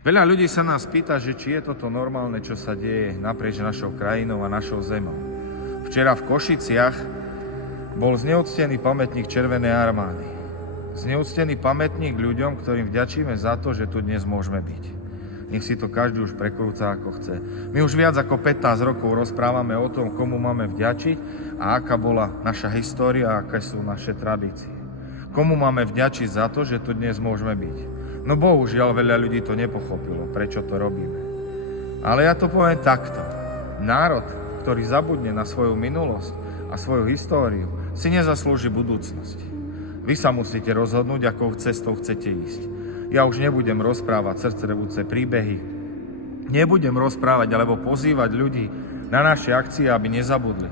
Veľa ľudí sa nás pýta, že či je toto normálne, čo sa deje naprieč našou krajinou a našou zemou. Včera v Košiciach bol zneúctený pamätník Červenej armády. Zneúctený pamätník ľuďom, ktorým vďačíme za to, že tu dnes môžeme byť. Nech si to každý už prekrúca ako chce. My už viac ako 15 rokov rozprávame o tom, komu máme vďačiť a aká bola naša história a aké sú naše tradície. Komu máme vďačiť za to, že tu dnes môžeme byť. No bohužiaľ, veľa ľudí to nepochopilo, prečo to robíme. Ale ja to poviem takto. Národ, ktorý zabudne na svoju minulosť a svoju históriu, si nezaslúži budúcnosť. Vy sa musíte rozhodnúť, akou cestou chcete ísť. Ja už nebudem rozprávať srdcervúce príbehy, nebudem rozprávať alebo pozývať ľudí na naše akcie, aby nezabudli.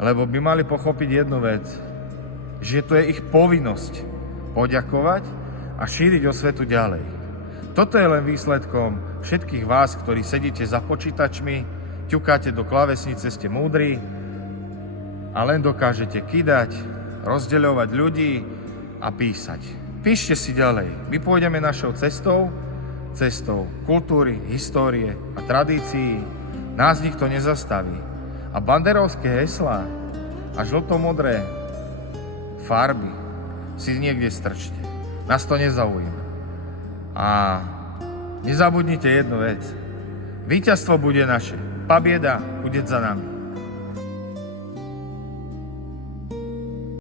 Lebo by mali pochopiť jednu vec, že to je ich povinnosť poďakovať a šíriť osvetu ďalej. Toto je len výsledkom všetkých vás, ktorí sedíte za počítačmi, ťukáte do klávesnice, ste múdri a len dokážete kydať, rozdeľovať ľudí a písať. Píšte si ďalej. My pôjdeme našou cestou kultúry, histórie a tradícií. Nás nikto nezastaví. A banderovské heslá a žltomodré farby si niekde strčte. Nás to nezaujíma. A nezabudnite jednu vec. Víťazstvo bude naše. Pabieda bude za nami.